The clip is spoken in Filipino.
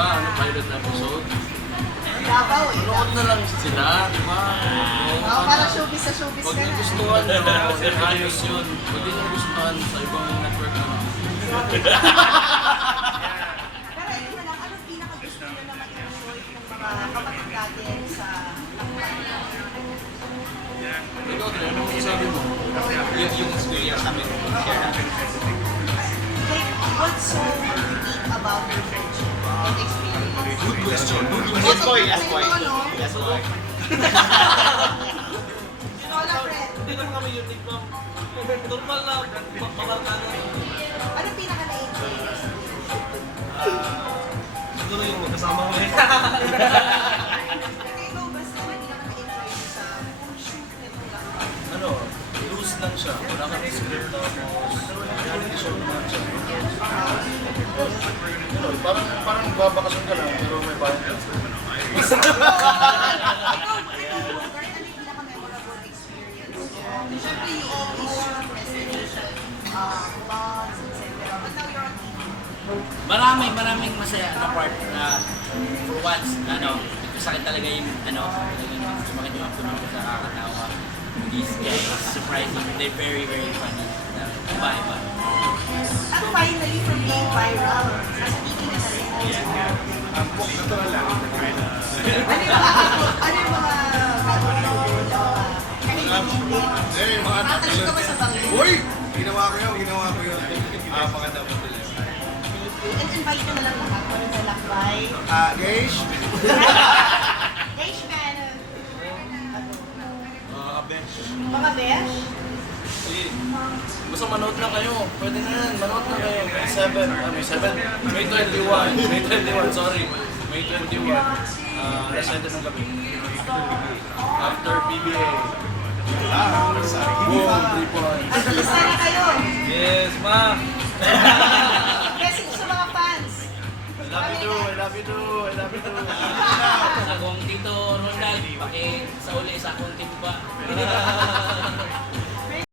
ba? Ano, pilot episode? Davao eh. Manood na lang sila, di ba? Oo, para showbiz sa showbiz Pag ka na. nagustuhan nyo, then ayos yun. Pag di nagustuhan sa ibang network naman. Pero ito na lang, anong pinakagusto nyo na mag-enjoy ng mga kapatid natin sa Ikaw, Dre, ano masasabi mo? Yung experience namin, share namin. like, what's so unique about your friendship and experience? Good question. Yes, boy. Yes, boy. Ano? Yes, boy. Wala, friend. Hindi naman kami unique, ma'am. Normal na, mamarkano. Anong pinaka-na-enjoy? Siguro yung magkasama kami. Kasi ikaw, basta hindi ka na-enjoy sa full shoot nitong lahat. Ano, loose lang siya. Wala kang script tapos reality show naman siya. Ano, parang babakasyon ka lang pero may bayad ka. Ikaw, Bert, ano yung pinaka-memorable experience mo? Siyempre, you always shoot destination, vlogs, etc. But now you're on TV. Maraming masaya na part na for once, sa akin talaga yung, sumakit yung afternoon ko sa kakatawa. These guys, surprising, they're very, very funny. Iba. At finally, from being viral, nasa TV na rin. Ano yung mga gagawin mo? Kahit hindi. Yung mga Tatalig ka ba sa bangin? Uy! Ginawa ko yun. Maganda po nila. And invite ka na lang lahat. Kung sa lakbay. Gage? Besh man. Bench. Mga besh? Basta manood na kayo. Pwede na yan. Manood na kayo. May 7. May 21. May 21, sorry. May 21. Alas 7 ng gabi. After PBA. Boom, 3 points. At alis na kayo. Yes, ma! Message sa mga fans. I love you too, I love you too, I love you too. Sa kong Tito Ronald, sa uli sa akong timba.